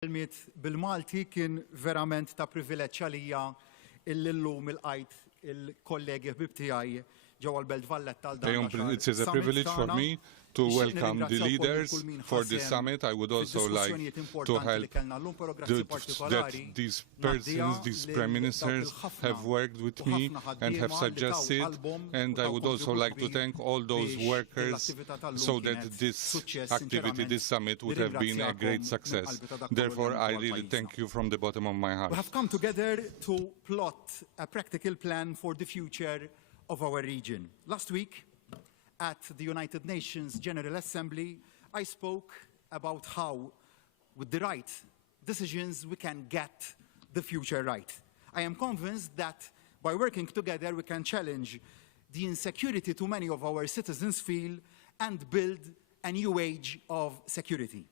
Kelmiet bil-Malti kien verament ta' privileġġ għalija illum il-qajt il-kollegi ħbib tiegħi ġewwa l-Belt Valletta għal dan. It is a privilege for me to welcome the leaders for this summit. I would also like to help that these persons, these prime ministers, have worked with me and have suggested, and I would also like to thank all those workers so that this activity, this summit, would have been a great success. Therefore, I really thank you from the bottom of my heart. We have come together to plot a practical plan for the future of our region. Last week, at the United Nations General Assembly, I spoke about how, with the right decisions, we can get the future right. I am convinced that by working together, we can challenge the insecurity too many of our citizens feel and build a new age of security.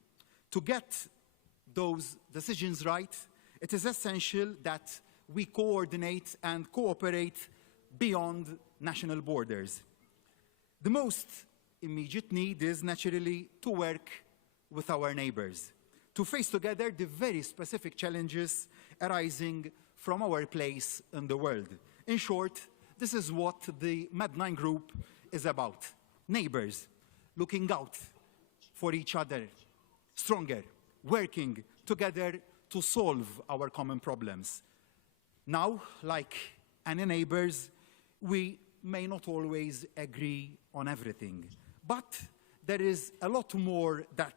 To get those decisions right, it is essential that we coordinate and cooperate beyond national borders. The most immediate need is naturally to work with our neighbors, to face together the very specific challenges arising from our place in the world. In short, this is what the EUMED-9 group is about. Neighbors looking out for each other, stronger, working together to solve our common problems. Now, like any neighbors, we may not always agree on everything, but there is a lot more that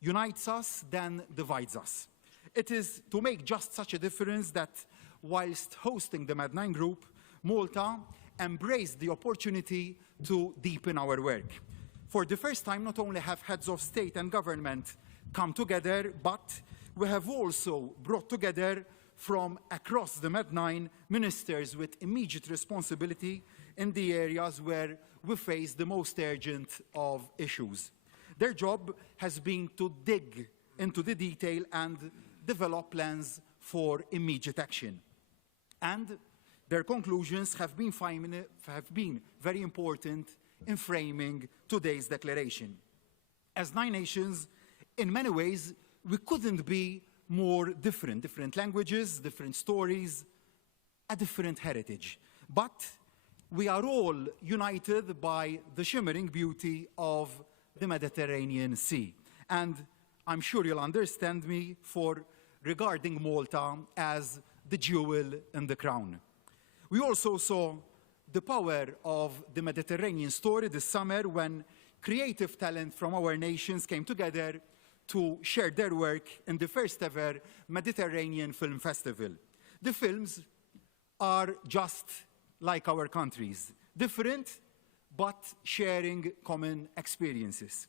unites us than divides us. It is to make just such a difference that whilst hosting the EUMED-9 group, Malta embraced the opportunity to deepen our work. For the first time, not only have heads of state and government come together, but we have also brought together from across the EUMED-9 ministers with immediate responsibility in the areas where we face the most urgent of issues. Their job has been to dig into the detail and develop plans for immediate action. And their conclusions have been very important in framing today's declaration. As 9 nations, in many ways, we couldn't be more different. Different languages, different stories, a different heritage. But we are all united by the shimmering beauty of the Mediterranean Sea. And I'm sure you'll understand me for regarding Malta as the jewel in the crown. We also saw the power of the Mediterranean story this summer when creative talent from our nations came together to share their work in the first ever Mediterranean Film Festival. The films are just like our countries, different but sharing common experiences.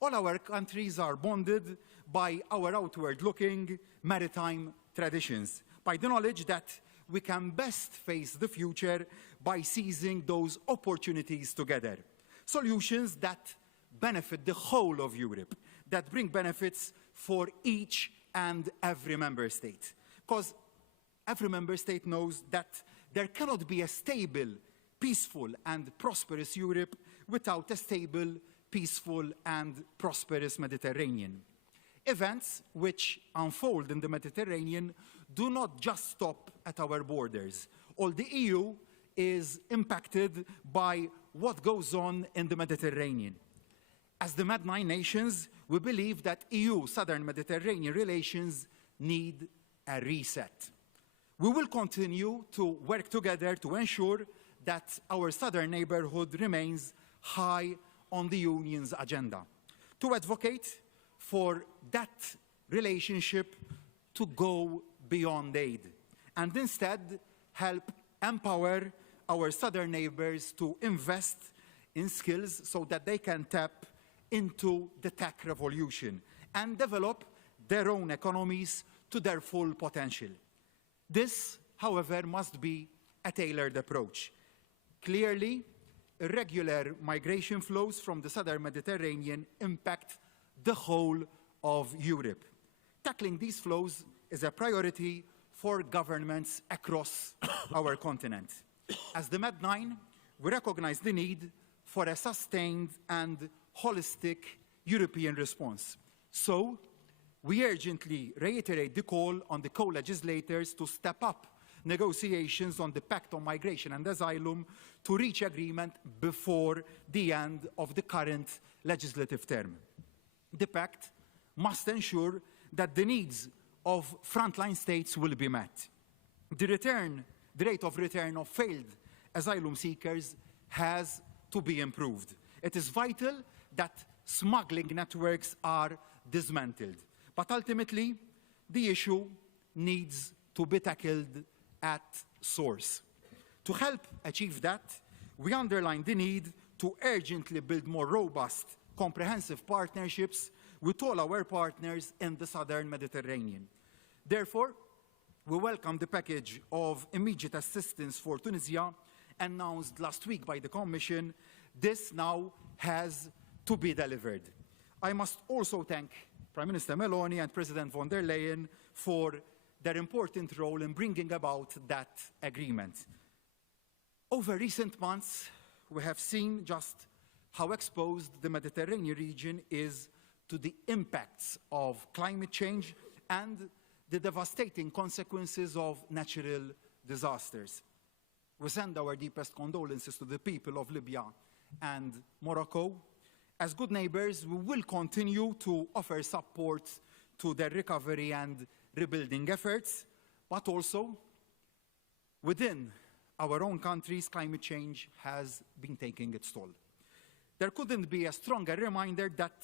All our countries are bonded by our outward-looking maritime traditions, by the knowledge that we can best face the future by seizing those opportunities together. Solutions that benefit the whole of Europe, that bring benefits for each and every member state. Because every member state knows that there cannot be a stable, peaceful and prosperous Europe without a stable, peaceful and prosperous Mediterranean. Events which unfold in the Mediterranean do not just stop at our borders. All the EU is impacted by what goes on in the Mediterranean. As the EUMED-9 nations, we believe that EU-Southern Mediterranean relations need a reset. We will continue to work together to ensure that our southern neighborhood remains high on the Union's agenda, to advocate for that relationship to go beyond aid, and instead help empower our southern neighbors to invest in skills so that they can tap into the tech revolution and develop their own economies to their full potential. This, however, must be a tailored approach. Clearly, irregular migration flows from the southern Mediterranean impact the whole of Europe. Tackling these flows is a priority for governments across our continent. As the EUMED-9, we recognize the need for a sustained and holistic European response. So, we urgently reiterate the call on the co-legislators to step up negotiations on the Pact on Migration and Asylum to reach agreement before the end of the current legislative term. The Pact must ensure that the needs of frontline states will be met. The rate of return of failed asylum seekers has to be improved. It is vital that smuggling networks are dismantled. But ultimately, the issue needs to be tackled at source. To help achieve that, we underline the need to urgently build more robust, comprehensive partnerships with all our partners in the southern Mediterranean. Therefore, we welcome the package of immediate assistance for Tunisia announced last week by the Commission. This now has to be delivered. I must also thank Prime Minister Meloni and President von der Leyen for their important role in bringing about that agreement. Over recent months, we have seen just how exposed the Mediterranean region is to the impacts of climate change and the devastating consequences of natural disasters. We send our deepest condolences to the people of Libya and Morocco. As good neighbors, we will continue to offer support to their recovery and rebuilding efforts, but also within our own countries, climate change has been taking its toll. There couldn't be a stronger reminder that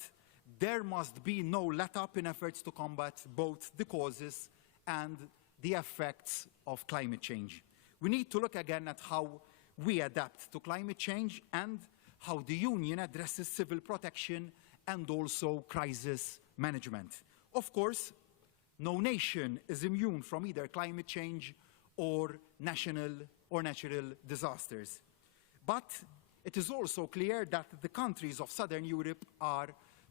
there must be no let-up in efforts to combat both the causes and the effects of climate change. We need to look again at how we adapt to climate change and how the Union addresses civil protection and also crisis management. Of course, no nation is immune from either climate change or national or natural disasters. But it is also clear that the countries of Southern Europe are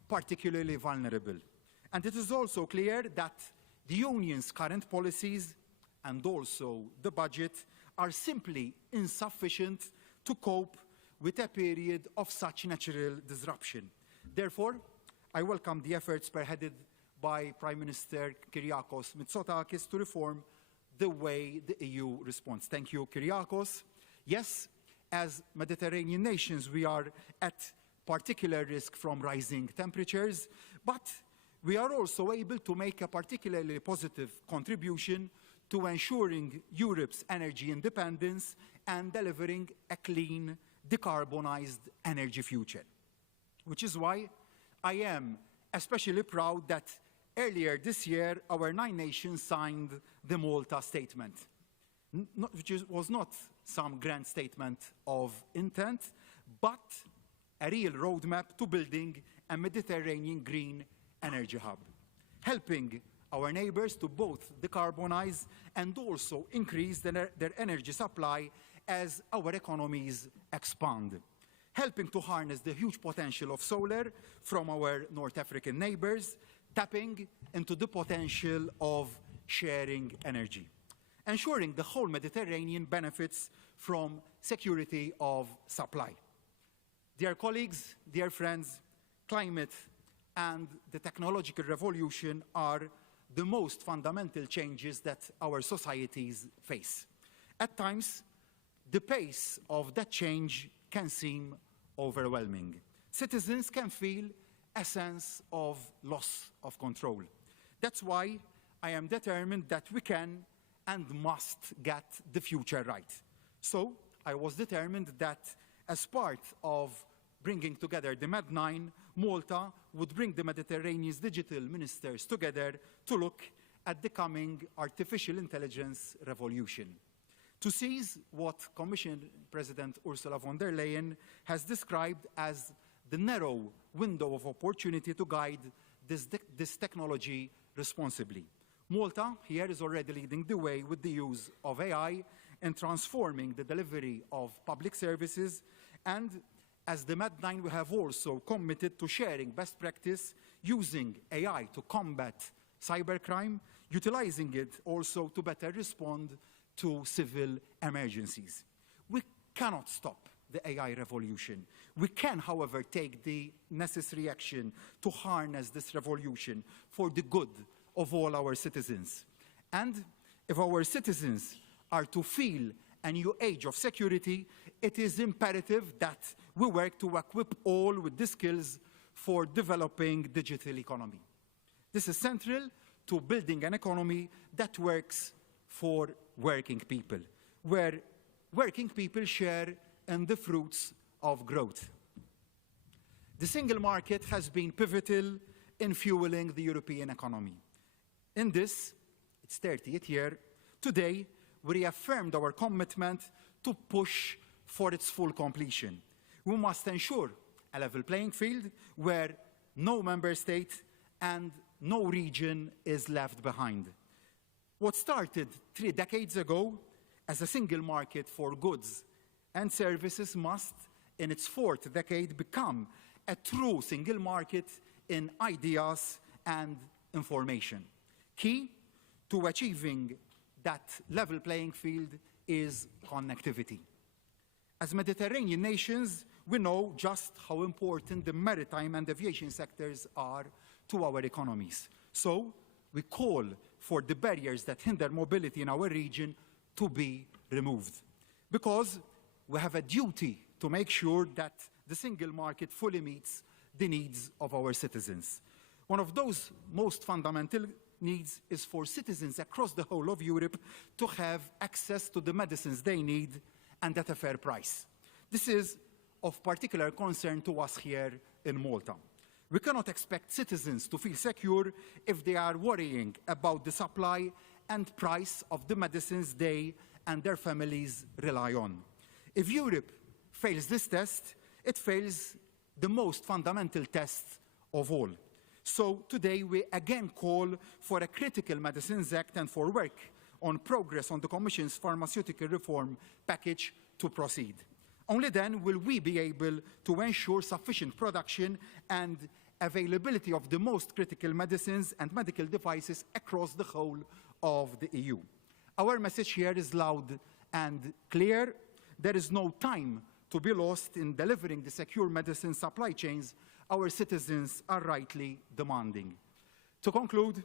particularly vulnerable. And it is also clear that the Union's current policies and also the budget are simply insufficient to cope with a period of such natural disruption. Therefore, I welcome the efforts spearheaded by Prime Minister Kyriakos Mitsotakis to reform the way the EU responds. Thank you, Kyriakos. Yes, as Mediterranean nations, we are at particular risk from rising temperatures, but we are also able to make a particularly positive contribution to ensuring Europe's energy independence and delivering a clean, decarbonized energy future. Which is why I am especially proud that earlier this year, our 9 nations signed the Malta Statement, which was not some grand statement of intent, but a real roadmap to building a Mediterranean green energy hub, helping our neighbors to both decarbonize and also increase their energy supply as our economies expand, helping to harness the huge potential of solar from our North African neighbors, tapping into the potential of sharing energy, ensuring the whole Mediterranean benefits from security of supply. Dear colleagues, dear friends, climate and the technological revolution are the most fundamental changes that our societies face. At times, the pace of that change can seem overwhelming. Citizens can feel a sense of loss of control. That's why I am determined that we can and must get the future right. So I was determined that as part of bringing together the EUMED-9, Malta would bring the Mediterranean's digital ministers together to look at the coming artificial intelligence revolution, to seize what Commission President Ursula von der Leyen has described as the narrow window of opportunity to guide this technology responsibly. Malta here is already leading the way with the use of AI in transforming the delivery of public services, and as the EUMED-9, we have also committed to sharing best practice using AI to combat cybercrime, utilizing it also to better respond to civil emergencies. We cannot stop the AI revolution. We can, however, take the necessary action to harness this revolution for the good of all our citizens. And if our citizens are to feel a new age of security, it is imperative that we work to equip all with the skills for developing digital economy. This is central to building an economy that works for working people, where working people share in the fruits of growth. The single market has been pivotal in fueling the European economy. In this, its 30th year, today, we reaffirmed our commitment to push for its full completion. We must ensure a level playing field where no member state and no region is left behind. What started 3 decades ago as a single market for goods and services must, in its 4th decade, become a true single market in ideas and information. Key to achieving that level playing field is connectivity. As Mediterranean nations, we know just how important the maritime and aviation sectors are to our economies. So we call for the barriers that hinder mobility in our region to be removed, because we have a duty to make sure that the single market fully meets the needs of our citizens. One of those most fundamental needs is for citizens across the whole of Europe to have access to the medicines they need and at a fair price. This is of particular concern to us here in Malta. We cannot expect citizens to feel secure if they are worrying about the supply and price of the medicines they and their families rely on. If Europe fails this test, it fails the most fundamental test of all. So today we again call for a Critical Medicines Act and for work on progress on the Commission's pharmaceutical reform package to proceed. Only then will we be able to ensure sufficient production and availability of the most critical medicines and medical devices across the whole of the EU. Our message here is loud and clear. There is no time to be lost in delivering the secure medicine supply chains our citizens are rightly demanding. To conclude,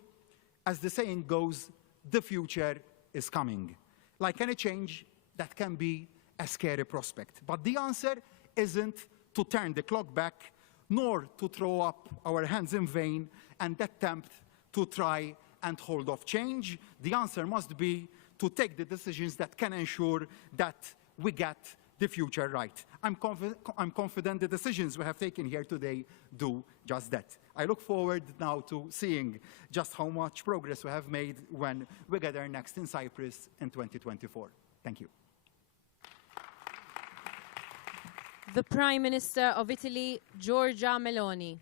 as the saying goes, the future is coming. Like any change, that can be a scary prospect. But the answer isn't to turn the clock back, nor to throw up our hands in vain and attempt to try and hold off change. The answer must be to take the decisions that can ensure that we get the future right. I'm confident the decisions we have taken here today do just that. I look forward now to seeing just how much progress we have made when we gather next in Cyprus in 2024. Thank you. The Prime Minister of Italy, Giorgia Meloni.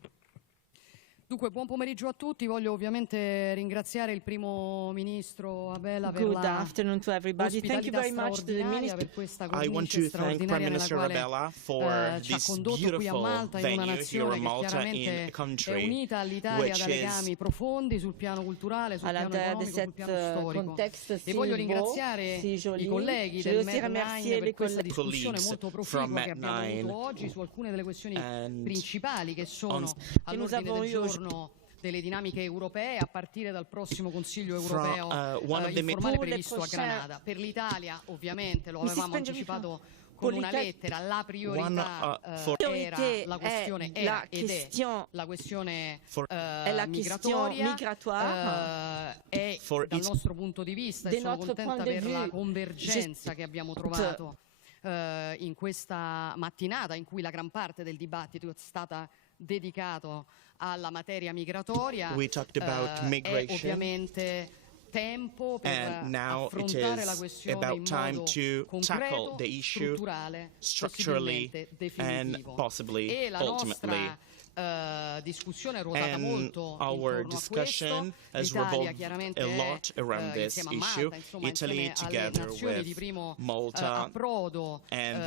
Dunque, buon pomeriggio a tutti. Voglio ovviamente ringraziare il primo ministro Abela per Good afternoon to everybody. Thank you very much to the minister. I want to thank Prime Minister Abela for this beautiful venue here in Malta, in a country which is profondi sul piano culturale, sul piano economico, sul piano storico. E voglio ringraziare i colleghi del EUMED-9 per questa discussione molto proficua che abbiamo avuto oggi su alcune delle questioni principali che sono all'ordine del giorno delle dinamiche europee a partire dal prossimo Consiglio europeo informale previsto a Granada. Per l'Italia, ovviamente, lo avevamo anticipato con una lettera, la priorità era la questione la questione migratoria e dal nostro punto di vista, e sono contenta per la convergenza che abbiamo trovato in questa mattinata in cui la gran parte del dibattito è stata dedicato alla materia migratoria. We talked about migration. Ovviamente tempo per affrontare la questione in modo concreto, strutturale, possibilmente definitivo. E la nostra discussione è ruotata molto intorno a questo. L'Italia chiaramente insieme a Malta, insomma, insieme alle nazioni di primo approdo, una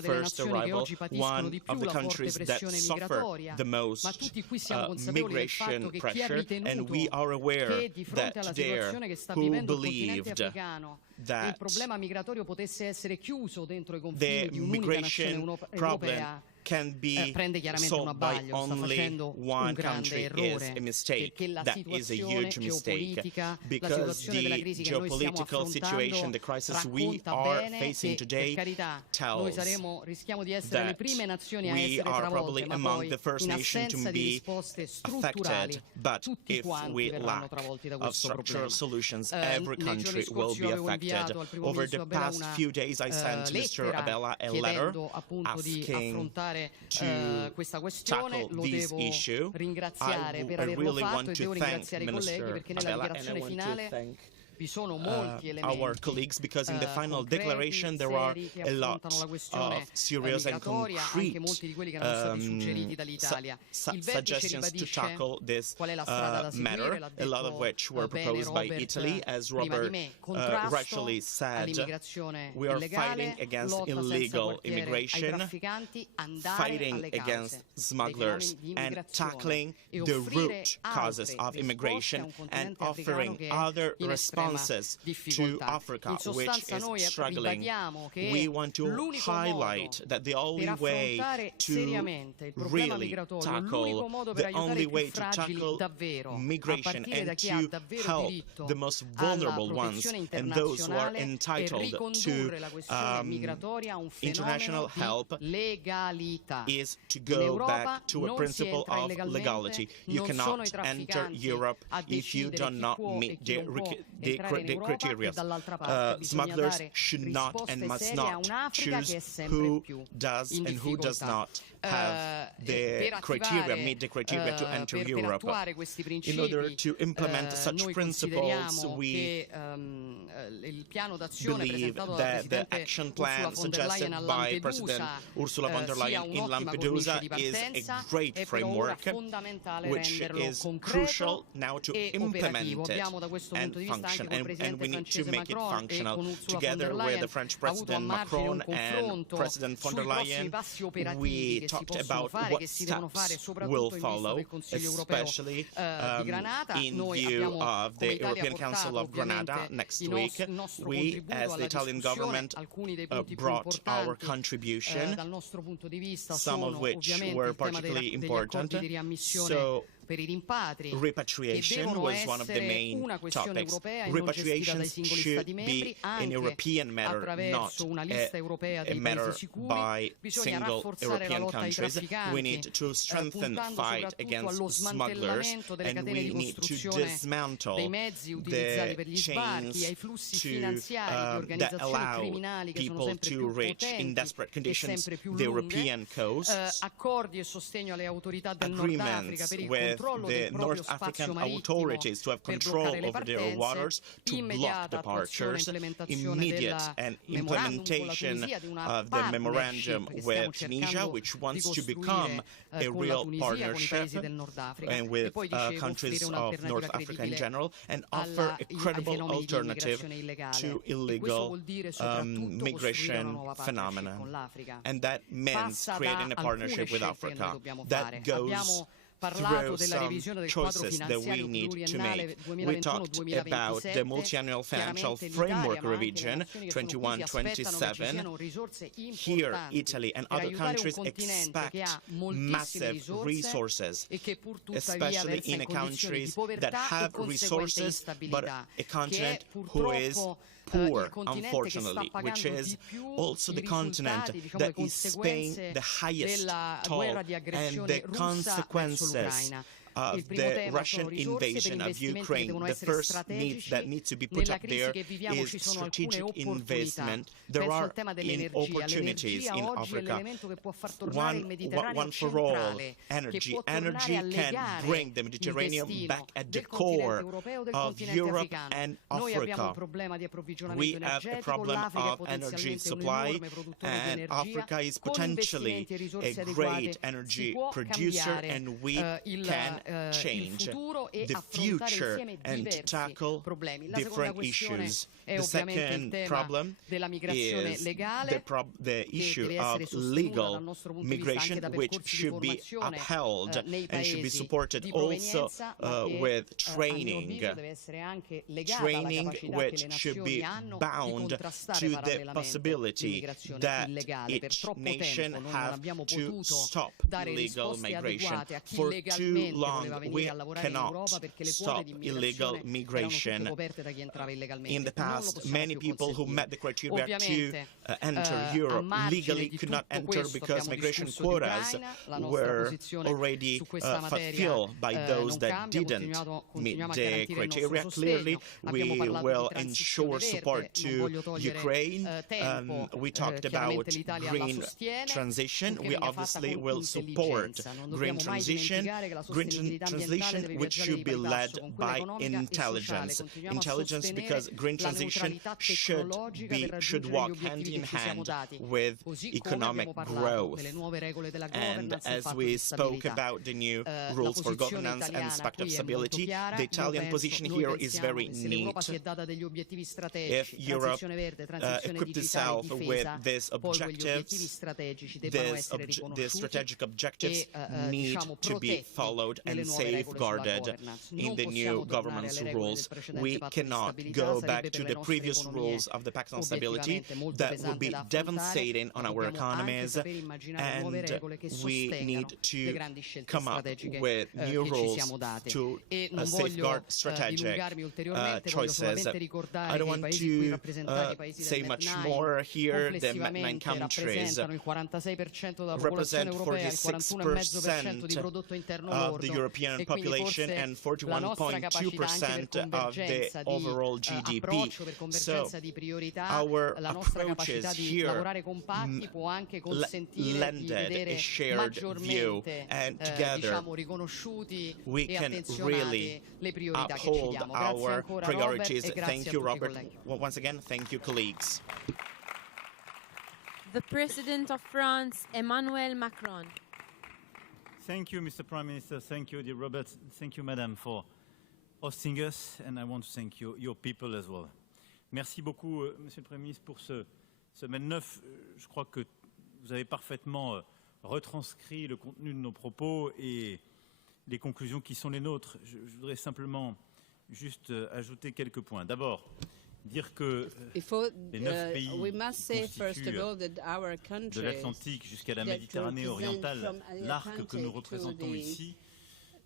delle nazioni che oggi patiscono di più la forte pressione migratoria, ma tutti qui siamo consapevoli del fatto che chi ha ritenuto che di fronte alla situazione che sta vivendo il continente africano il problema migratorio potesse essere chiuso dentro i confini di un'unica nazione europea can be solved by only one country is a mistake. That is a huge mistake, because the geopolitical situation, the crisis we are facing today, tells that we are probably among the first nations to be affected, but if we lack of structural solutions, every country will be affected. Over the past few days, I sent Mr. Abela a letter asking to tackle this issue. I really want to thank Minister Abela, and I want to thank our colleagues, because in the final declaration there are a lot of serious and concrete suggestions to tackle this matter, a lot of which were proposed by Italy. As Robert rightly said, we are fighting against illegal immigration, fighting against smugglers, and tackling the root causes of immigration, and offering other responses to Africa, which is struggling. We want to highlight that the only way to really tackle, the only way to tackle migration and to help the most vulnerable ones and those who are entitled to international help is to go back to a principle of legality. You cannot enter Europe if you do not meet the criteria. Smugglers should not and must not choose who does and who does not have the criteria, meet the criteria to enter Europe. In order to implement such principles, we believe that the action plan suggested by President Ursula von der Leyen in Lampedusa is a great framework, which is crucial now to implement it and function. And we need to make it functional. Together with the French President Macron and President von der Leyen, we talked about what steps will follow, especially in view of the European Council of Granada next week. We, as the Italian government, brought our contribution, some of which were particularly important. So repatriation was one of the main topics. Repatriations should be an European matter, not a matter by single European countries. We need to strengthen the fight against smugglers, and we need to dismantle the chains that allow people to reach, in desperate conditions, the European coasts. Agreements with the North African authorities to have control over their waters, to block departures, immediate and implementation of the memorandum with Tunisia, which wants to become a real partnership and with countries of North Africa in general, and offer a credible alternative to illegal migration phenomena. And that means creating a partnership with Africa. That goes through some choices that we need to make. We talked about the multi-annual financial framework revision 21-27. Here, Italy and other countries expect massive resources, especially in countries that have resources, but a continent who is poor, unfortunately, which is also the continent that is paying the highest toll, and the consequences of the Russian invasion of Ukraine. The first need that needs to be put up there is strategic investment. There are opportunities in Africa. One for all, energy. Energy can bring the Mediterranean back at the core of Europe and Africa. We have a problem of energy supply, and Africa is potentially a great energy producer, and we can change the future and tackle different issues è ovviamente il tema della migrazione legale, the issue of legal migration, which should be upheld and should be supported also with training which should be bound to the possibility that each nation have to stop illegal migration. For too long, we cannot stop illegal migration. In the past, many people who met the criteria to enter Europe legally could not enter because migration quotas were already fulfilled by those that didn't meet the criteria. Clearly, we will ensure support to Ukraine. We talked about green transition. We obviously will support green transition, which should be led by intelligence. Intelligence, because green transition should walk hand in hand with economic growth. And as we spoke about the new rules for governance and pact of stability, the Italian position here is very neat. If Europe equipped itself with these objectives, the strategic objectives need to be followed and safeguarded in the new governance rules. We cannot go back to the previous rules of the Pact on Stability. That would be devastating on our economies, and we need to come up with new rules to safeguard strategic choices. I don't want to say much more here. The EUMED-9 countries represent 46% of the European population and 41.2% of the overall GDP. So our approaches here lended a shared view, and together we can really uphold our priorities. Thank you, Robert. Once again, thank you, colleagues. The President of France, Emmanuel Macron. Thank you, Mr. Prime Minister. Thank you, dear Robert. Thank you, Madame, for hosting us, and I want to thank you, your people as well. Merci beaucoup, Monsieur le Premier ministre, pour ce Semaine 9. Je crois que vous avez parfaitement retranscrit le contenu de nos propos et les conclusions qui sont les nôtres. Je voudrais simplement juste ajouter quelques points. D'abord, dire que les 9 pays de l'Atlantique jusqu'à la Méditerranée orientale, l'arc que nous représentons ici,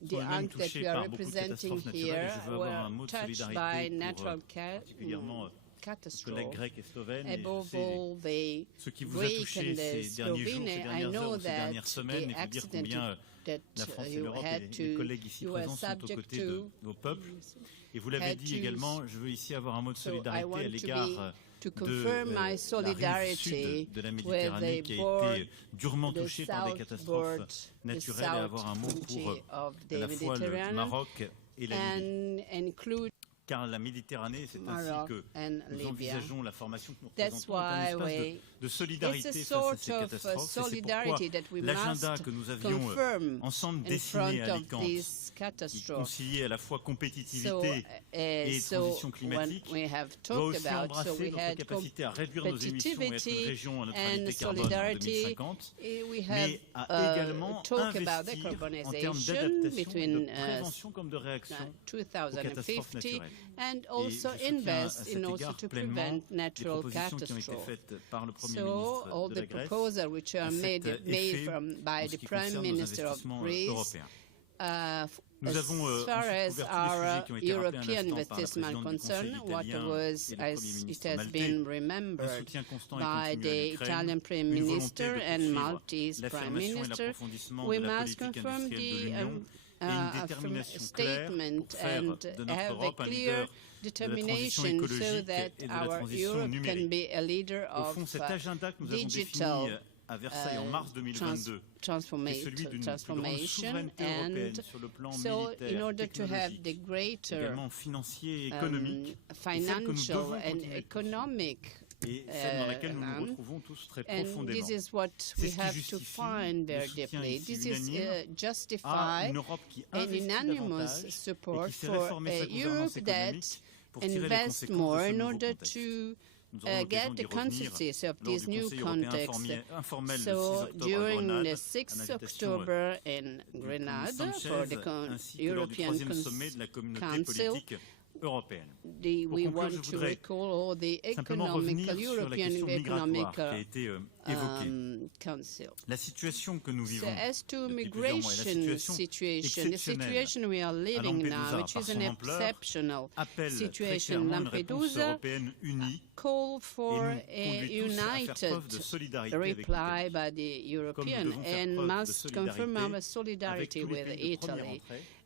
sont eux-mêmes touchés par beaucoup de catastrophes naturelles. Je veux avoir un mot de solidarité pour particulièrement les collègues grecs et slovènes et ce qui vous a touché ces derniers jours, ces dernières heures, ces dernières semaines, et vous dire combien la France et l'Europe et les collègues ici présents sont aux côtés de nos peuples. Et vous l'avez dit également, je veux ici avoir un mot de solidarité à l'égard de la rive sud de la Méditerranée qui a été durement touchée par des catastrophes naturelles, et avoir un mot pour à la fois le Maroc et la Libye. Car la Méditerranée, c'est ainsi que nous envisageons la formation que nous représentons comme un espace de solidarité face à ces catastrophes. C'est pourquoi l'agenda que nous avions ensemble dessiné à Alicante, qui conciliait à la fois compétitivité et transition climatique, doit aussi embrasser notre capacité à réduire nos émissions et être une région à neutralité carbone en 2050, mais à également investir en termes d'adaptation, de prévention comme de réaction aux catastrophes naturelles. And also invest in order to prevent natural catastrophes. So all the proposals which are made by the Prime Minister of Greece, as far as our European investment concerned, what was, as it has been remembered by the Italian Prime Minister and Maltese Prime Minister, we must confirm the statement and have a clear determination so that our Europe can be a leader of digital transformation, and so in order to have the greater financial and economic and this is what we have to find very deeply. This is justify an unanimous support for a Europe that invest more in order to get the consensus of this new context. So during the 6th October in Grenada for the European Council, we want to recall all the European Economic Council. La situation que nous vivons, as to migration situation, the situation we are living now, which is an exceptional situation, Lampedusa call for a united reply by the European and must confirm our solidarity with Italy.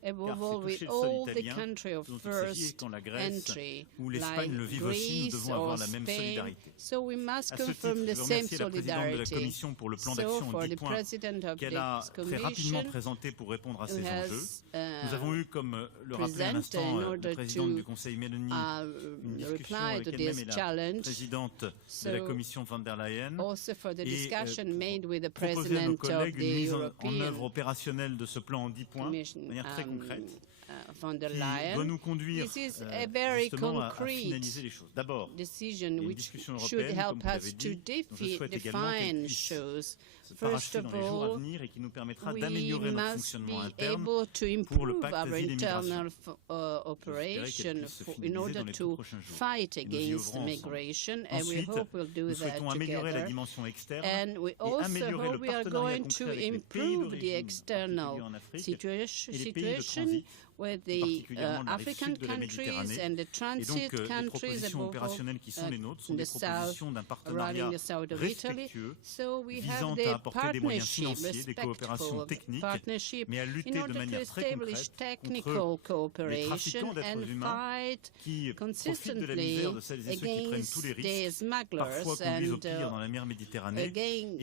Above all, with all the country of first entry, like Greece or Spain, so we must confirm the same solidarity. So for the President of this Commission, who has presented in order to reply to this challenge, so also for the discussion made with the President of the European Commission, von der Leyen. This is a very concrete decision which should help us to define issues. First of all, we must be able to improve our internal operation in order to fight against migration, and we hope we'll do that together. And we also hope we are going to improve the external situation with the African countries and the transit countries above all, in the south, around the south of Italy. So we have the partnership, respectful partnership, in order to establish technical cooperation and fight consistently against the smugglers and again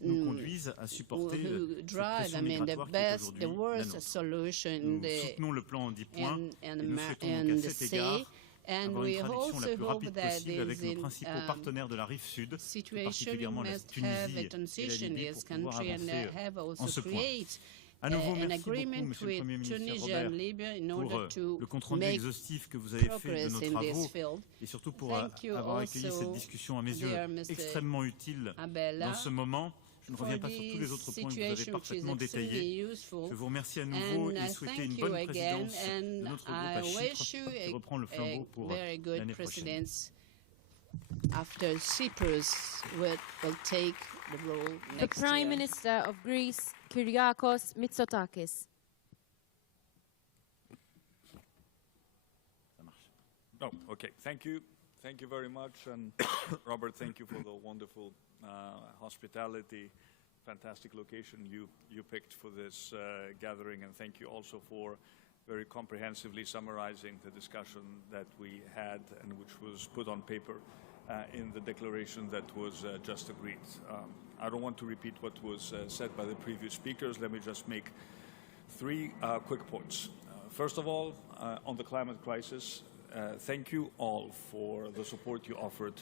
who drive, the worst solution in the sea. And we also hope that this situation we must have a transition in this country and have also create an agreement with Tunisia and Libya in order to make progress in this field. Thank you also, dear Mr. Abella. Je ne reviens pas sur tous les autres points que vous avez parfaitement détaillés. Je vous remercie à nouveau et souhaite une bonne présidence de notre groupe à Chypre qui reprend le flambeau pour l'année prochaine. After Cyprus will take the role next The Prime Minister of Greece, Kyriakos Mitsotakis. Oh, okay. Thank you. Thank you very much. And Robert, thank you for the wonderful hospitality, fantastic location you picked for this gathering, and thank you also for very comprehensively summarizing the discussion that we had and which was put on paper in the declaration that was just agreed. I don't want to repeat what was said by the previous speakers. Let me just make three quick points. First of all, on the climate crisis, thank you all for the support you offered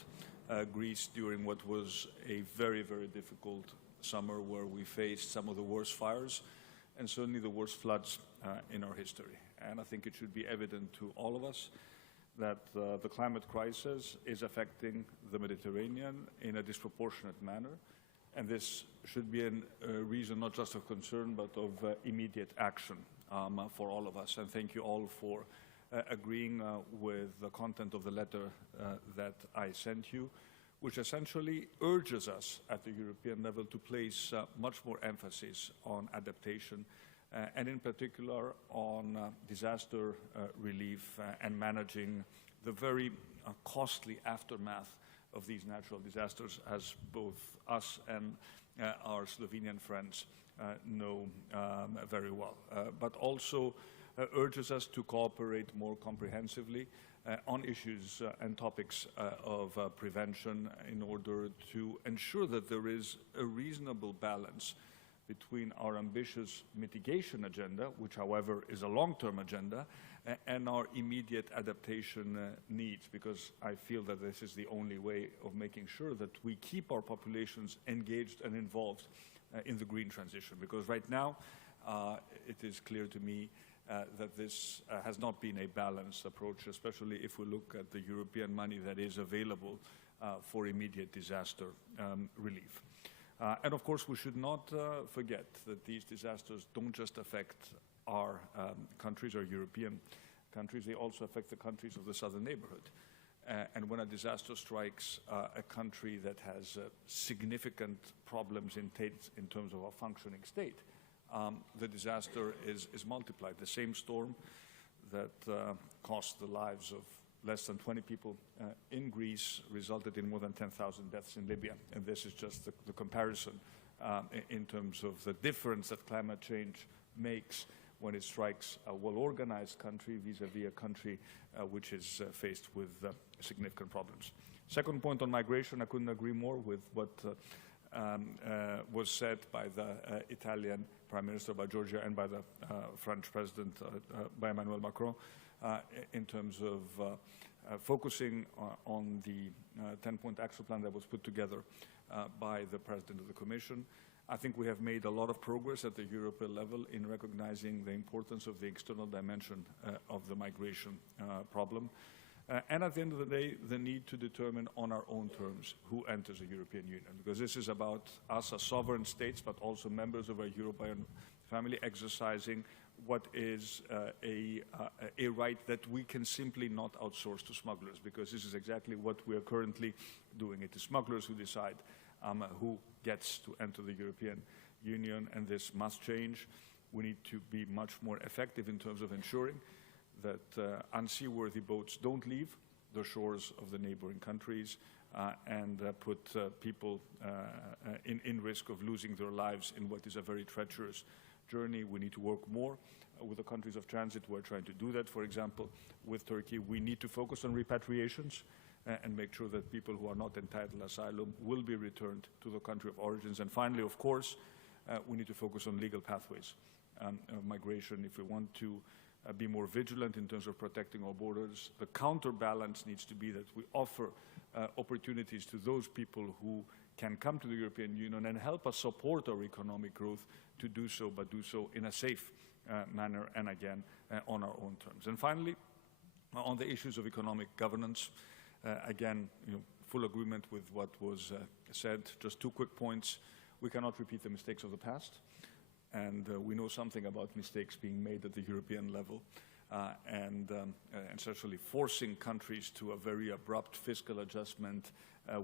Greece during what was a very, very difficult summer where we faced some of the worst fires and certainly the worst floods in our history. And I think it should be evident to all of us that the climate crisis is affecting the Mediterranean in a disproportionate manner. And this should be a reason not just of concern, but of immediate action for all of us. And thank you all for agreeing with the content of the letter that I sent you, which essentially urges us at the European level to place much more emphasis on adaptation and in particular on disaster relief and managing the very costly aftermath of these natural disasters, as both us and our Slovenian friends know very well, but also urges us to cooperate more comprehensively on issues and topics of prevention in order to ensure that there is a reasonable balance between our ambitious mitigation agenda, which, however, is a long-term agenda, and our immediate adaptation needs, because I feel that this is the only way of making sure that we keep our populations engaged and involved in the green transition. Because right now, it is clear to me that this has not been a balanced approach, especially if we look at the European money that is available for immediate disaster relief. And of course, we should not forget that these disasters don't just affect our countries, our European countries, they also affect the countries of the southern neighborhood. And when a disaster strikes a country that has significant problems in terms of a functioning state, the disaster is multiplied. The same storm that cost the lives of less than 20 people in Greece resulted in more than 10,000 deaths in Libya. And this is just the comparison in terms of the difference that climate change makes when it strikes a well-organized country vis-à-vis a country which is faced with significant problems. Second point on migration, I couldn't agree more with what was said by the Italian Prime Minister, by Georgia, and by the French President, by Emmanuel Macron, in terms of focusing on the 10-point action plan that was put together by the President of the Commission. I think we have made a lot of progress at the European level in recognizing the importance of the external dimension of the migration problem. And at the end of the day, the need to determine on our own terms who enters the European Union, because this is about us as sovereign states, but also members of our European family exercising what is a right that we can simply not outsource to smugglers, because this is exactly what we are currently doing. It is smugglers who decide who gets to enter the European Union, and this must change. We need to be much more effective in terms of ensuring that unseaworthy boats don't leave the shores of the neighboring countries and put people in risk of losing their lives in what is a very treacherous journey. We need to work more with the countries of transit who are trying to do that. For example, with Turkey, we need to focus on repatriations and make sure that people who are not entitled asylum will be returned to the country of origins. And finally, of course, we need to focus on legal pathways of migration if we want to be more vigilant in terms of protecting our borders. The counterbalance needs to be that we offer opportunities to those people who can come to the European Union and help us support our economic growth to do so, but do so in a safe manner and again on our own terms. And finally, on the issues of economic governance, again, full agreement with what was said. Just two quick points. We cannot repeat the mistakes of the past. And we know something about mistakes being made at the European level and essentially forcing countries to a very abrupt fiscal adjustment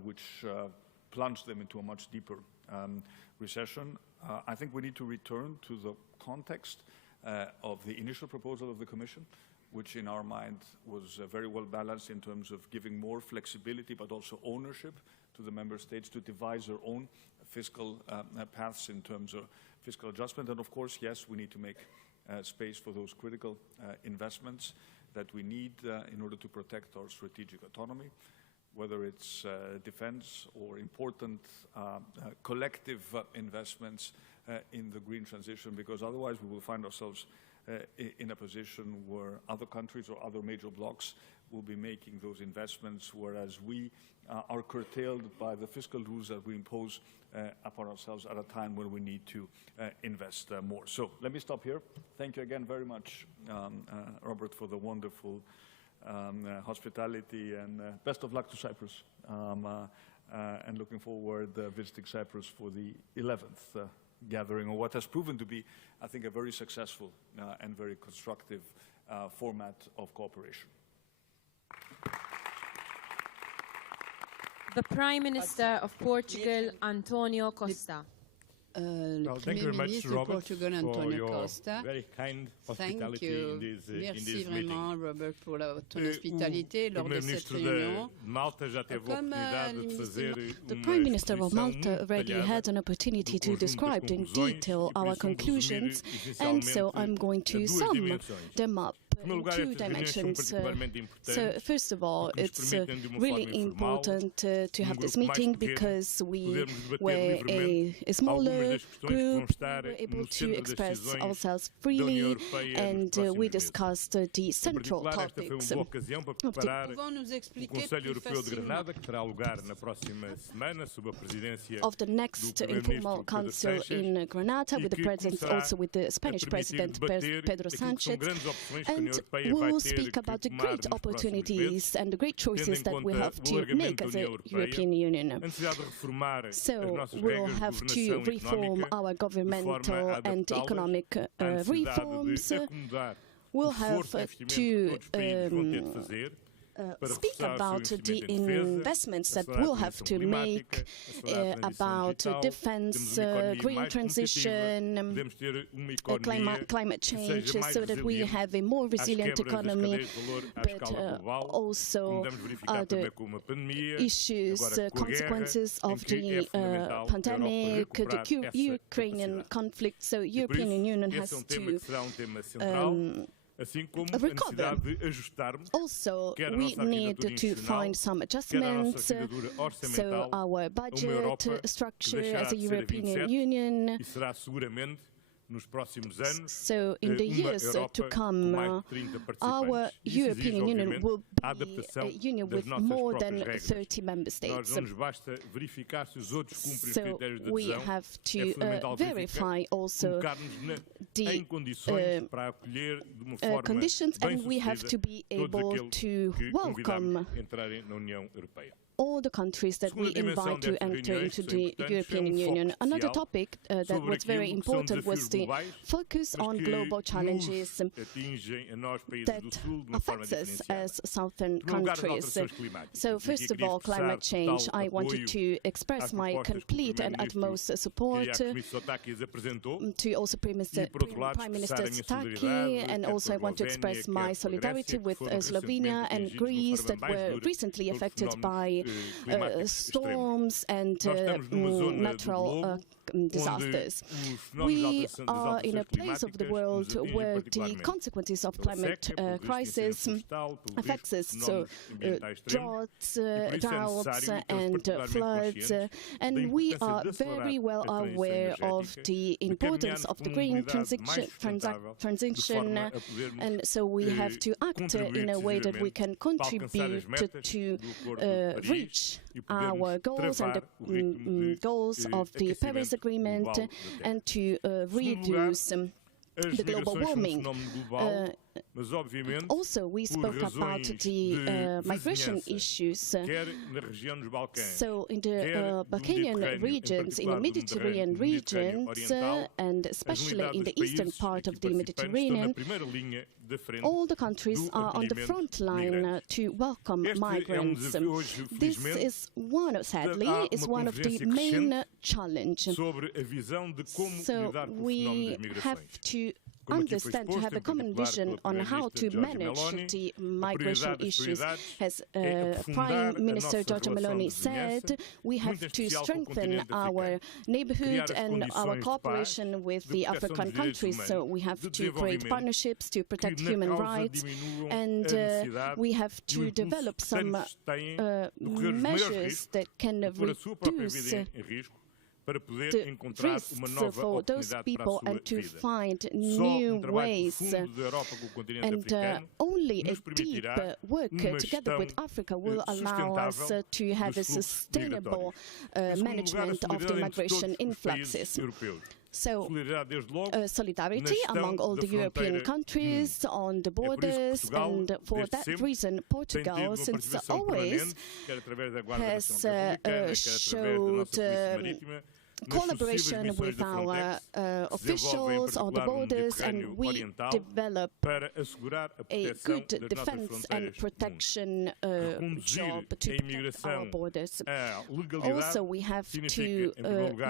which plunged them into a much deeper recession. I think we need to return to the context of the initial proposal of the Commission, which in our mind was very well balanced in terms of giving more flexibility but also ownership to the member states to devise their own fiscal paths in terms of fiscal adjustment. And of course, yes, we need to make space for those critical investments that we need in order to protect our strategic autonomy, whether it's defense or important collective investments in the green transition, because otherwise we will find ourselves in a position where other countries or other major blocs will be making those investments, whereas we are curtailed by the fiscal rules that we impose upon ourselves at a time when we need to invest more. So let me stop here. Thank you again very much, Robert, for the wonderful hospitality, and best of luck to Cyprus. And looking forward visiting Cyprus for the 11th gathering, or what has proven to be, I think, a very successful and very constructive format of cooperation. The Prime Minister of Portugal, Antonio Costa. Well, thank you very much, Robert, for your Costa. very kind hospitality in this Merci meeting. vraiment, Robert, pour ton hospitalité lors de cette réunion. The Prime Minister of Malta already had an opportunity to describe in detail our conclusions, and so I'm going to sum them up two dimensions. So first of all, it's really important to have this meeting because we were a smaller group, we were able to express ourselves freely, and we discussed the central topics of the next informal council in Granada, with the presence also with the Spanish President Pedro Sanchez, and we will speak about the great opportunities and the great choices that we have to make as a European Union. So we'll have to reform our governmental and economic reforms. We'll have to speak about the investments that we'll have to make, about defense, green transition, climate change, so that we have a more resilient economy, but also the issues, consequences of the pandemic, the Ukrainian conflict. So European Union has to recover. Also, we need to find some adjustments, so our budget structure as a European Union. So in the years to come, our European Union will be a union with more than 30 member states. So we have to verify also the conditions, and we have to be able to welcome all the countries that we invite to enter into the European Union. Another topic that was very important was the focus on global challenges that affects us as southern countries. So first of all, climate change. I wanted to express my complete and utmost support to also Prime Minister Staki, and also I want to express my solidarity with Slovenia and Greece that were recently affected by storms and natural disasters. We are in a place of the world where the consequences of climate crisis affects us, so droughts and floods, and we are very well aware of the importance of the green transition, and so we have to act in a way that we can contribute to reach our goals and the goals of the Paris Agreement, and to reduce the global warming. Also, we spoke about the migration issues. So in the Balkanian regions, in the Mediterranean regions, and especially in the eastern part of the Mediterranean, all the countries are on the front line to welcome migrants. This is sadly, one of the main challenges. So we have to understand, to have a common vision on how to manage the migration issues. As Prime Minister Giorgia Meloni said, we have to strengthen our neighborhood and our cooperation with the African countries. So we have to create partnerships to protect human rights, and we have to develop some measures that can reduce the risks for those people and to find new ways. And only a deep work together with Africa will allow us to have a sustainable management of the migration influxes. So, solidarity among all the European countries on the borders, and for that reason, Portugal, since always, has showed collaboration with our officials on the borders, and we develop a good defense and protection job to protect our borders. Also, we have to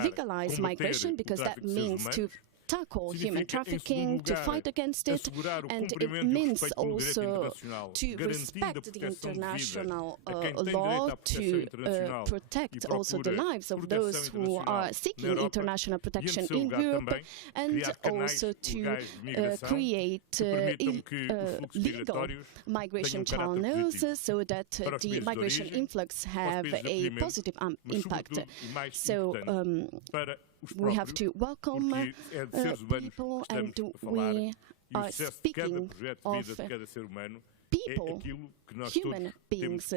legalize migration, because that means to tackle human trafficking, to fight against it, and it means also to respect the international law, to protect also the lives of those who are seeking international protection in Europe, and also to create legal migration channels so that the migration influx have a positive impact. So we have to welcome people, and we are speaking of people, human beings,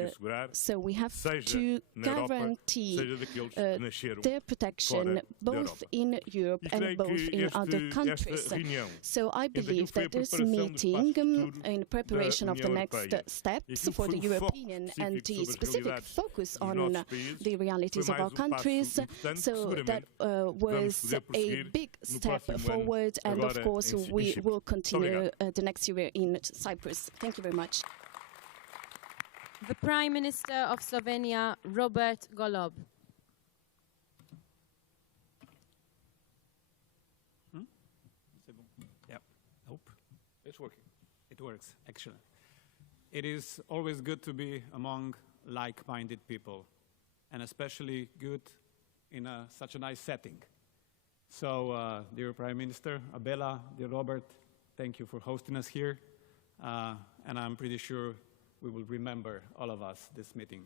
so we have to guarantee their protection both in Europe and both in other countries. So I believe that this meeting, in preparation of the next steps for the European and the specific focus on the realities of our countries, so that was a big step forward, and of course we will continue the next year in Cyprus. Thank you very much. The Prime Minister of Slovenia, Robert Golob. Yeah, hope it's working. It works, actually. It is always good to be among like-minded people, and especially good in such a nice setting. So, dear Prime Minister, Abela, dear Robert, thank you for hosting us here, and I'm pretty sure we will remember, all of us, this meeting,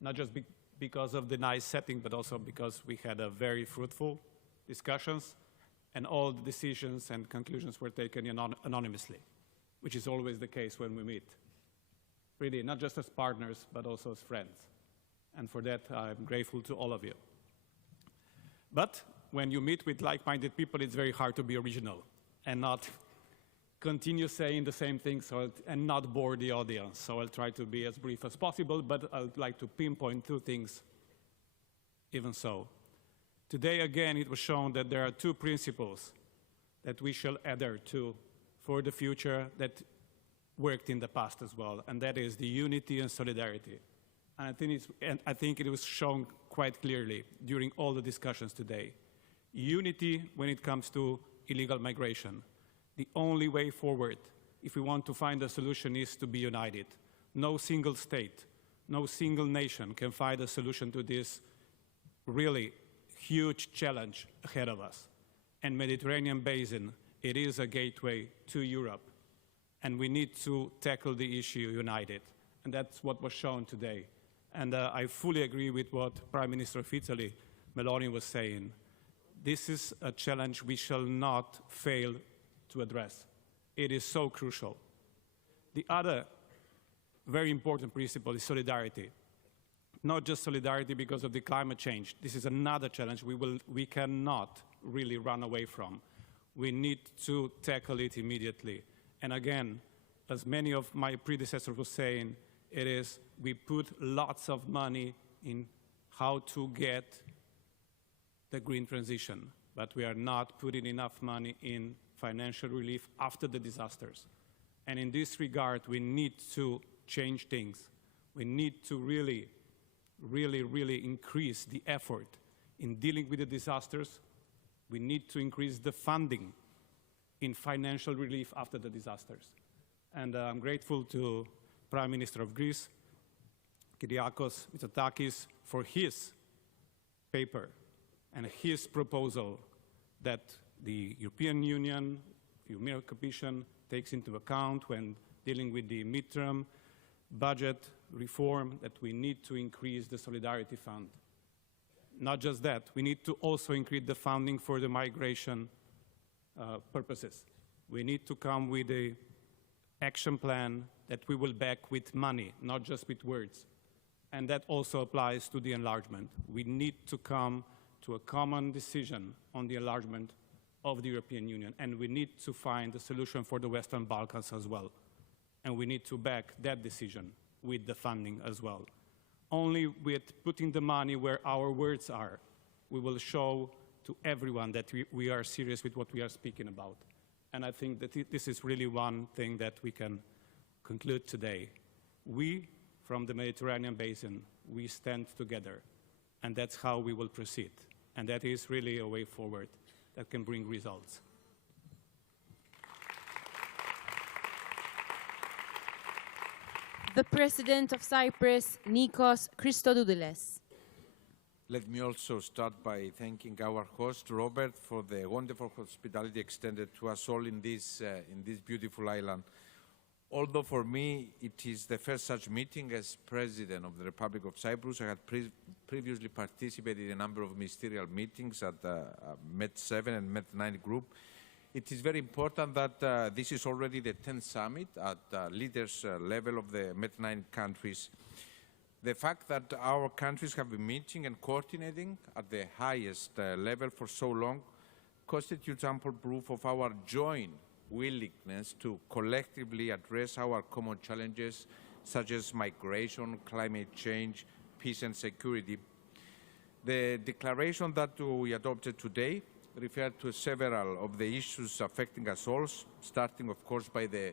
not just because of the nice setting, but also because we had a very fruitful discussions, and all the decisions and conclusions were taken anonymously, which is always the case when we meet. Really, not just as partners, but also as friends. And for that, I'm grateful to all of you. But when you meet with like-minded people, it's very hard to be original and not continue saying the same things and not bore the audience. So I'll try to be as brief as possible, but I'd like to pinpoint two things even so. Today, again, it was shown that there are two principles that we shall adhere to for the future that worked in the past as well, and that is the unity and solidarity. And I think it was shown quite clearly during all the discussions today. Unity when it comes to illegal migration. The only way forward, if we want to find a solution, is to be united. No single state, no single nation can find a solution to this really huge challenge ahead of us. And Mediterranean Basin, it is a gateway to Europe. And we need to tackle the issue united. And that's what was shown today. And I fully agree with what Prime Minister of Italy, Meloni, was saying. This is a challenge we shall not fail to address. It is so crucial. The other very important principle is solidarity. Not just solidarity because of the climate change. This is another challenge we cannot really run away from. We need to tackle it immediately. And again, as many of my predecessors were saying, it is we put lots of money in how to get the green transition, but we are not putting enough money in financial relief after the disasters. And in this regard, we need to change things. We need to really, really, really increase the effort in dealing with the disasters. We need to increase the funding in financial relief after the disasters. And I'm grateful to Prime Minister of Greece, Kyriakos Mitsotakis, for his paper and his proposal that the European Union, the European Commission, takes into account when dealing with the midterm budget reform, that we need to increase the Solidarity Fund. Not just that, we need to also increase the funding for the migration purposes. We need to come with an action plan that we will back with money, not just with words. And that also applies to the enlargement. We need to come to a common decision on the enlargement of the European Union, and we need to find a solution for the Western Balkans as well. And we need to back that decision with the funding as well. Only with putting the money where our words are, we will show to everyone that we are serious with what we are speaking about. And I think that this is really one thing that we can conclude today. We, from the Mediterranean Basin, we stand together, and that's how we will proceed. And that is really a way forward that can bring results. the President of Cyprus, Nikos Christodoulis. Let me also start by thanking our host, Robert, for the wonderful hospitality extended to us all in this beautiful island. Although for me it is the first such meeting as President of the Republic of Cyprus, I had previously participated in a number of ministerial meetings at the MED-7 and MED-9 group. It is very important that this is already the 10th summit at leaders level of the MED-9 countries. The fact that our countries have been meeting and coordinating at the highest level for so long constitutes ample proof of our joint willingness to collectively address our common challenges such as migration, climate change, peace and security. The declaration that we adopted today referred to several of the issues affecting us all, starting of course by the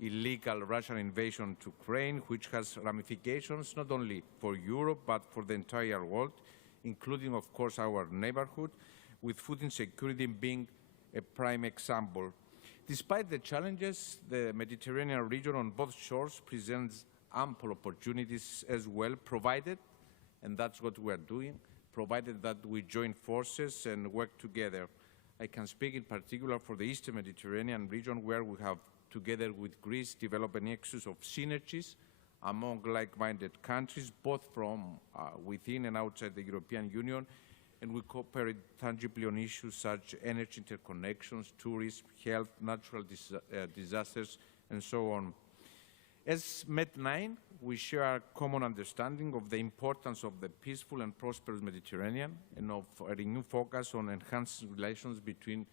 illegal Russian invasion to Ukraine, which has ramifications not only for Europe but for the entire world, including of course our neighborhood, with food insecurity being a prime example. Despite the challenges, the Mediterranean region on both shores presents ample opportunities as well, provided, and that's what we are doing, provided that we join forces and work together. I can speak in particular for the Eastern Mediterranean region, where we have, together with Greece, developed a nexus of synergies among like-minded countries, both from within and outside the European Union, and we cooperate tangibly on issues such as energy interconnections, tourism, health, natural disasters, and so on. As MED-9, we share a common understanding of the importance of the peaceful and prosperous Mediterranean and of a renewed focus on enhancing relations between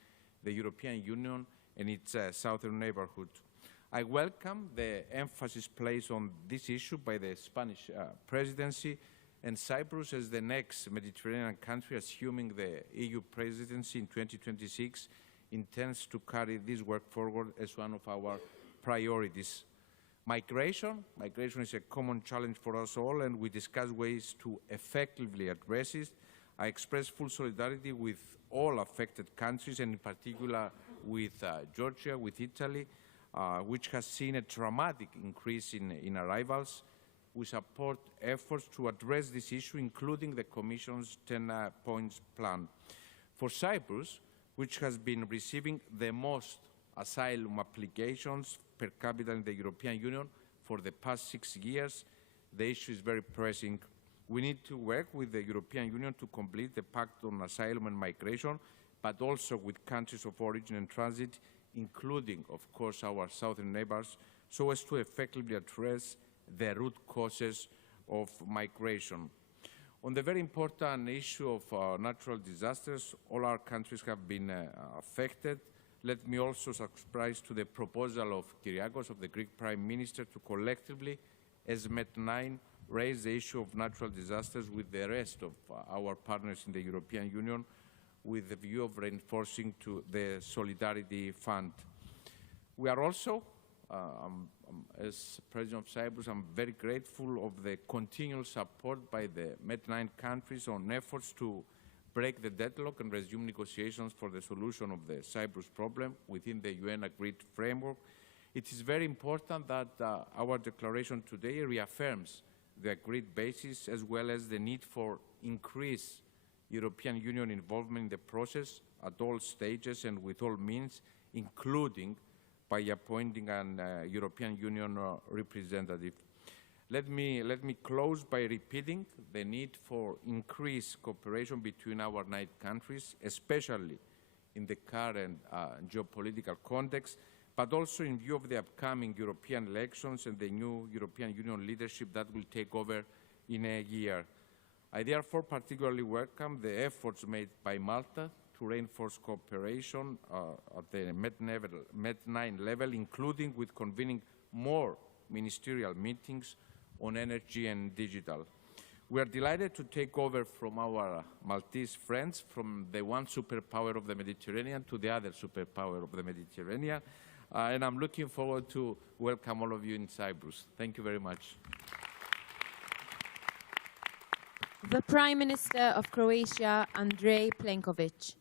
the European Union and its southern neighborhood. I welcome the emphasis placed on this issue by the Spanish presidency, and Cyprus, as the next Mediterranean country assuming the EU presidency in 2026, intends to carry this work forward as one of our priorities. Migration is a common challenge for us all, and we discuss ways to effectively address it. I express full solidarity with all affected countries, and in particular with Georgia, with Italy, which has seen a dramatic increase in arrivals. We support efforts to address this issue, including the Commission's 10-point plan. For Cyprus, which has been receiving the most asylum applications per capita in the European Union for the past 6 years, the issue is very pressing. We need to work with the European Union to complete the Pact on Asylum and Migration, but also with countries of origin and transit, including, of course, our southern neighbors, so as to effectively address the root causes of migration. On the very important issue of natural disasters, all our countries have been affected. Let me also subscribe to the proposal of Kyriakos, of the Greek Prime Minister, to collectively, as MED-9, raise the issue of natural disasters with the rest of our partners in the European Union, with the view of reinforcing the Solidarity Fund. We are also, as President of Cyprus, I'm very grateful of the continual support by the MED-9 countries on efforts to break the deadlock and resume negotiations for the solution of the Cyprus problem within the UN-agreed framework. It is very important that our declaration today reaffirms the agreed basis, as well as the need for increased European Union involvement in the process at all stages and with all means, including by appointing an European Union representative. Let me close by repeating the need for increased cooperation between our 9 countries, especially in the current geopolitical context, but also in view of the upcoming European elections and the new European Union leadership that will take over in a year. I therefore particularly welcome the efforts made by Malta to reinforce cooperation at the MED-9 level, including with convening more ministerial meetings on energy and digital. We are delighted to take over from our Maltese friends, from the one superpower of the Mediterranean to the other superpower of the Mediterranean, and I'm looking forward to welcome all of you in Cyprus. Thank you very much. The Prime Minister of Croatia, Andrej Plenković.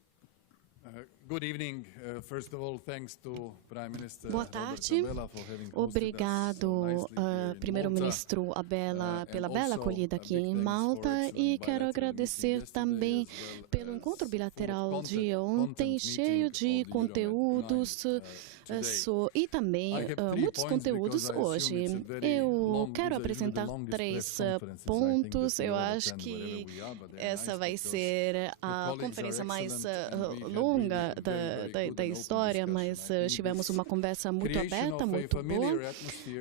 Good evening. First of all, thanks to Prime Minister Boa tarde. Obrigado, Primeiro-Ministro Abela, pela bela acolhida aqui em Malta, e quero agradecer também pelo encontro bilateral de ontem, cheio de conteúdos e também muitos conteúdos hoje. Eu quero apresentar 3 pontos. Eu acho que essa vai ser a conferência mais longa da história, mas tivemos uma conversa muito aberta, muito boa.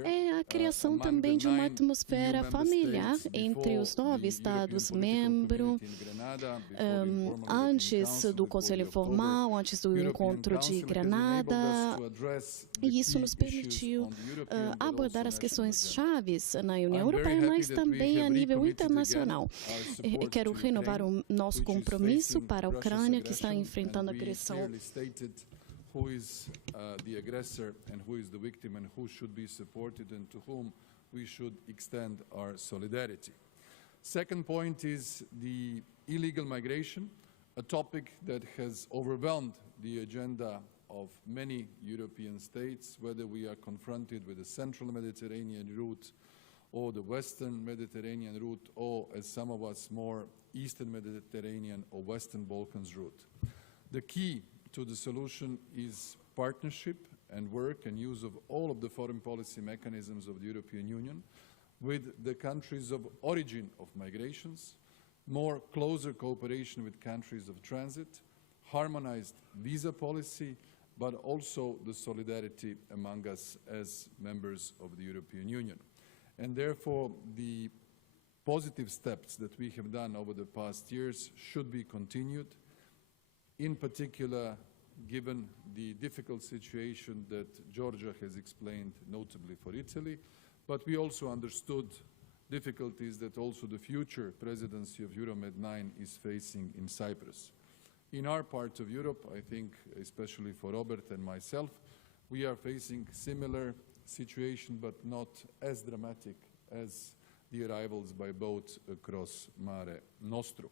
É a criação também de uma atmosfera familiar entre os 9 Estados-membros, antes do Conselho Informal, antes do encontro de Granada, e isso nos permitiu abordar as questões chaves na União Europeia, mas também a nível internacional. E quero renovar o nosso compromisso para a Ucrânia, que está enfrentando agressão. Who is the aggressor and who is the victim and who should be supported and to whom we should extend our solidarity. Second point is the illegal migration, a topic that has overwhelmed the agenda of many European states, whether we are confronted with the central Mediterranean route or the western Mediterranean route, or as some of us more eastern Mediterranean or western Balkans route. The key to the solution is partnership and work and use of all of the foreign policy mechanisms of the European Union with the countries of origin of migrations, more closer cooperation with countries of transit, harmonized visa policy, but also the solidarity among us as members of the European Union. And therefore, the positive steps that we have done over the past years should be continued, in particular, given the difficult situation that Georgia has explained, notably for Italy, but we also understood difficulties that also the future presidency of EUMED-9 is facing in Cyprus. In our part of Europe, I think, especially for Robert and myself, we are facing similar situation, but not as dramatic as the arrivals by boat across Mare Nostrum.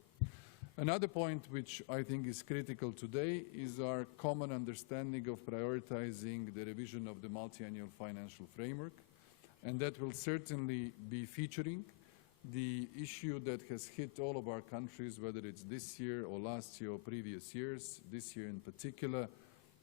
Another point which I think is critical today is our common understanding of prioritizing the revision of the multi-annual financial framework, and that will certainly be featuring the issue that has hit all of our countries, whether it's this year or last year or previous years, this year in particular,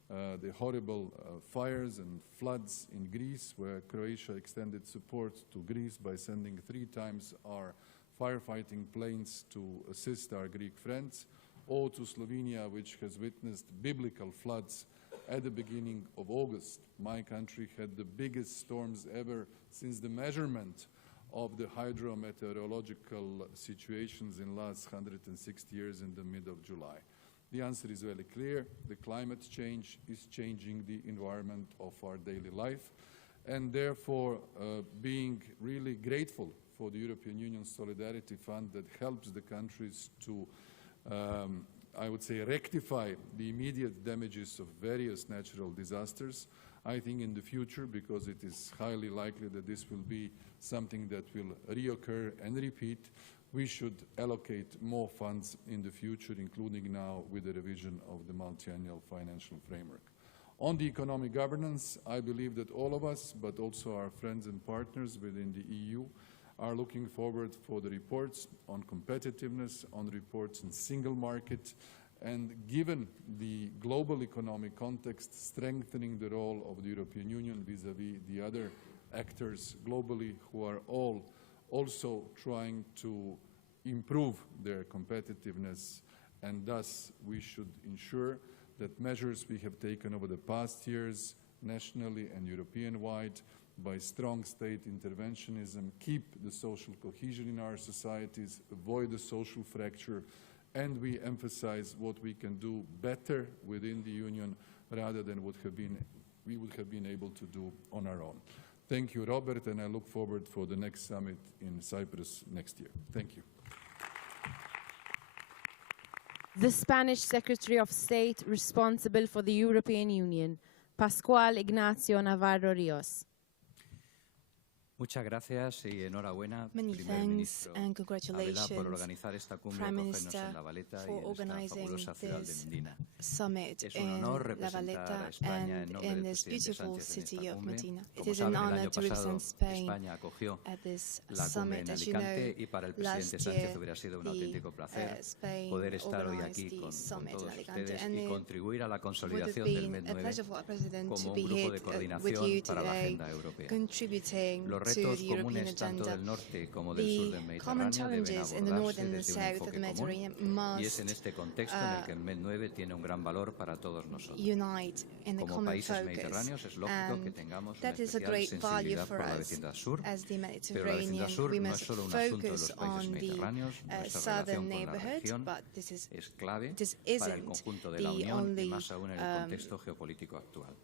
the horrible fires and floods in Greece, where Croatia extended support to Greece by sending 3 times our firefighting planes to assist our Greek friends, or to Slovenia, which has witnessed biblical floods at the beginning of August. My country had the biggest storms ever since the measurement of the hydrometeorological situations in the last 160 years in the mid of July. The answer is very clear. The climate change is changing the environment of our daily life, and therefore being really grateful for the European Union Solidarity Fund that helps the countries to, I would say, rectify the immediate damages of various natural disasters. I think in the future, because it is highly likely that this will be something that will reoccur and repeat, we should allocate more funds in the future, including now with the revision of the multi-annual financial framework. On the economic governance, I believe that all of us, but also our friends and partners within the EU, are looking forward for the reports on competitiveness, on reports on single market, and given the global economic context, strengthening the role of the European Union vis-à-vis the other actors globally who are all also trying to improve their competitiveness, and thus we should ensure that measures we have taken over the past years, nationally and European-wide, by strong state interventionism, keep the social cohesion in our societies, avoid the social fracture, and we emphasize what we can do better within the Union rather than what we would have been able to do on our own. Thank you, Robert, and I look forward for the next summit in Cyprus next year. Thank you. The Spanish Secretary of State responsible for the European Union, Pascual Ignacio Navarro Rios. Muchas gracias y enhorabuena, Many primer thanks ministro and Abela, congratulations, por organizar esta cumbre Prime Acogernos Minister, en La Valeta y for en esta organizing fabulosa ciudad de this Medina. summit Es un in honor La representar Valeta a España en and nombre in del this presidente beautiful Sánchez en city esta of cumbre. Medina. It Como is an saben, el honor año to pasado represent Spain España acogió at this la cumbre summit. en As you Alicante know, y para el last presidente Sánchez year, hubiera sido un the, auténtico placer Spain poder estar hoy organized aquí the con summit in todos Alicante, ustedes and y it contribuir a la would have consolidación del been a EUMED-9 pleasure for our president como to un be grupo here de with coordinación you para la today, agenda europea. contributing Los to retos the European comunes tanto agenda. del norte como del sur del The common Mediterráneo deben challenges in the north abordarse and the desde un south of the enfoque Mediterranean común y es en must este contexto en el que el EUMED-9 tiene un gran valor para todos nosotros. unite in the Como common países focus, mediterráneos es lógico que and tengamos una that is a especial great value sensibilidad for por la us vecindad sur, as the pero la vecindad Mediterranean. sur We no es must solo un asunto de los focus países on the mediterráneos, nuestra southern relación con la neighborhood, región but this es clave this para el isn't conjunto de the la Unión y only más aún en el contexto geopolítico actual.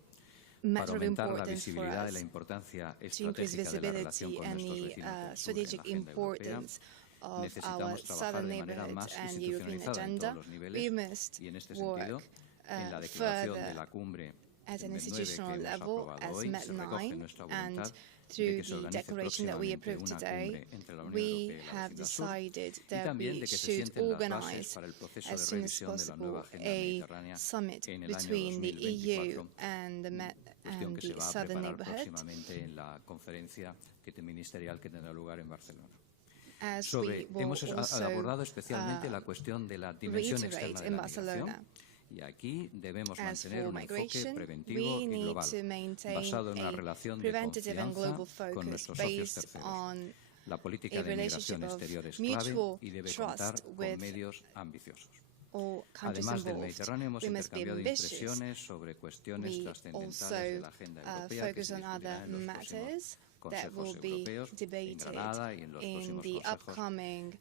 Para matter of aumentar la importance for visibilidad de us la importancia to increase estratégica de la relación visibility con and nuestros the vecinos del sur en la strategic agenda europea, importance of our necesitamos trabajar southern de manera neighborhood más and the European institucionalizada en agenda. todos los We niveles must y en este sentido, work en la declaración de further la cumbre at an EUMED-9 que institutional hemos level aprobado as hoy, se recoge EUMED-9 nuestra and voluntad de through que se the organice declaration that we próximamente approved una today, cumbre entre la Unión we Europea y la have vecindad sur decided y that también we de que se should sienten las bases organize para el proceso as de soon as revisión de la nueva possible agenda a mediterránea summit en el año between the 2024, EU and cuestión que se the va a southern preparar neighborhood. próximamente en la conferencia ministerial que tendrá lugar en Barcelona. As we will Hemos also abordado especialmente la cuestión de la dimensión externa reiterate de in la migración. Barcelona. Y aquí debemos As mantener for un enfoque migration, preventivo we y need global, to maintain basado en una a relación de preventative and global confianza con focus nuestros socios based terceros. on La política a de migración relationship of exterior es clave mutual y debe contar trust con with medios ambiciosos. all countries Además del involved. Mediterráneo, hemos We must be intercambiado ambitious. impresiones sobre cuestiones We trascendentales also de la agenda europea que focus se on discutirán other en los matters próximos that will consejos be europeos en debated Granada y en los in próximos the consejos upcoming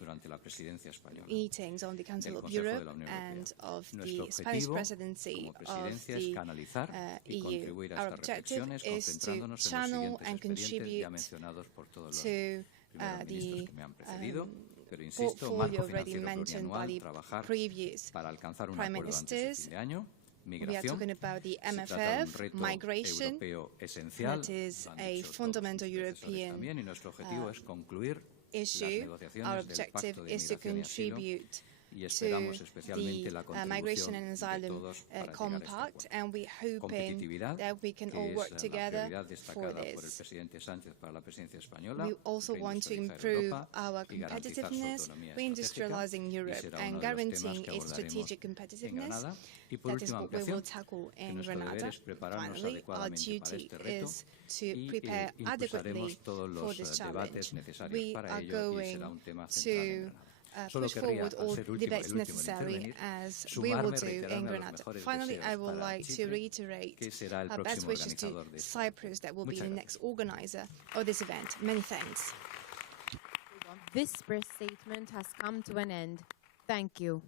durante la presidencia española. meetings on the Council del of Consejo de Europe la Unión and Europea. of Nuestro the Spanish objetivo presidency como of presidencia es the canalizar y EU. contribuir a Our estas objective reflexiones is to concentrándonos en los channel siguientes and expedientes ya contribute mencionados por todos los to primeros ministros the que me han precedido. Pero insisto, portfolio marco already financiero mentioned by plurianual, the trabajar previous para alcanzar un prime acuerdo antes de ministers. fin de año. We are Migración, talking about the se trata de un MFF, reto migration, europeo esencial, that is lo han a dicho todos fundamental mis predecesores European también, y nuestro objetivo es concluir las issue. Our negociaciones del objective Pacto de is to Migración y Asilo contribute y esperamos to especialmente la the Migration contribución and de Asylum todos para llegar a este Compact, acuerdo. and we're hoping Competitividad, that we can que all es work la together prioridad for destacada por el this. presidente Sánchez para la presidencia española, We also want to reindustrializar improve Europa our y garantizar su competitiveness, autonomía reindustrializing estratégica, y Europe, será and uno de los temas guaranteing que its abordaremos strategic en competitiveness. Granada. Y por That is último, what we will ampliación, tackle que in nuestro deber Granada. es prepararnos Finally, our adecuadamente para duty este reto is to y prepare adequately impulsaremos todos for los this debates challenge. necesarios We para are ello y será going un tema central en to Granada. Solo push querría, forward al all ser el debates último en necessary intervenir, as we will sumarme, do in reiterarme los Granada. mejores Finally, I deseos would para like to Chipre, reiterate que será el our best próximo wishes to organizador de este Cyprus, that will be Muchas the gracias. next organizer of this event. Many thanks. This press statement has come to an end. Thank you.